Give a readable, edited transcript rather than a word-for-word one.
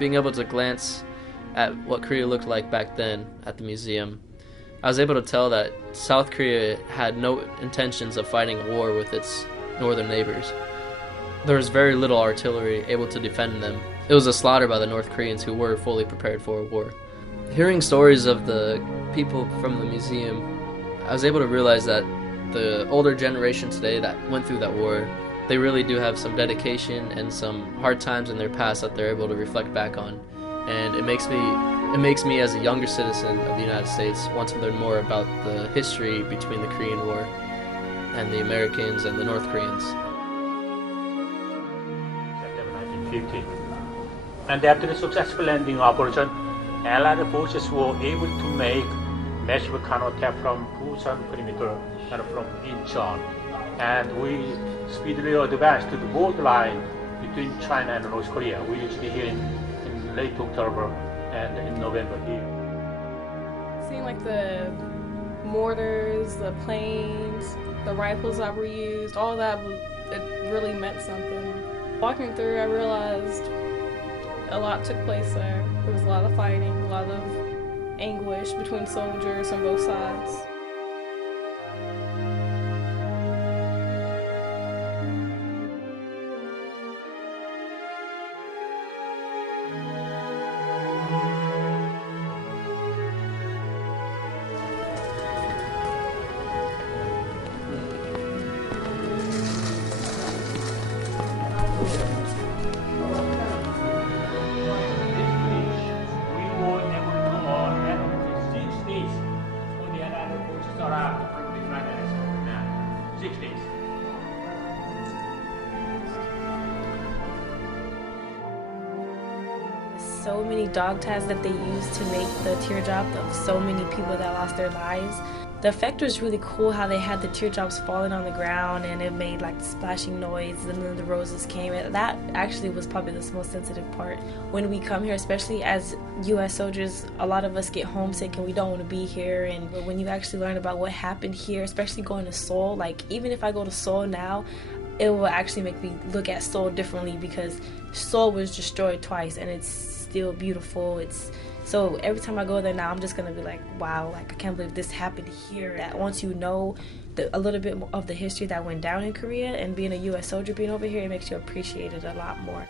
being able to glance at what Korea looked like back then at the museum, I was able to tell that South Korea had no intentions of fighting a war with its northern neighbors. There was very little artillery able to defend them. It was a slaughter by the North Koreans, who were fully prepared for a war. Hearing stories of the people from the museum, I was able to realize that the older generation today that went through that war, they really do have some dedication and some hard times in their past that they're able to reflect back on. And it makes me as a younger citizen of the United States want to learn more about the history between the Korean War and the Americans and the North Koreans. September 1950. And after the successful landing operation, Allied forces were able to make massive counterattack from Busan perimeter and from Incheon. And we speedily advanced to the borderline between China and North Korea. We reached here in late October and in November here. Seeing like the mortars, the planes, the rifles that were used, all that, it really meant something. Walking through, I realized a lot took place there. There was a lot of fighting, a lot of anguish between soldiers on both sides. So many dog tags that they used to make the teardrop of so many people that lost their lives. The effect was really cool, how they had the teardrops falling on the ground and it made like splashing noise, and then the roses came. And that actually was probably the most sensitive part. When we come here, especially as U.S. soldiers, a lot of us get homesick and we don't want to be here. And when you actually learn about what happened here, especially going to Seoul, like even if I go to Seoul now, it will actually make me look at Seoul differently, because Seoul was destroyed twice and it's still beautiful. So every time I go there now, I'm just gonna be like, wow, like I can't believe this happened here. That once you know a little bit of the history that went down in Korea, and being a U.S. soldier being over here, it makes you appreciate it a lot more.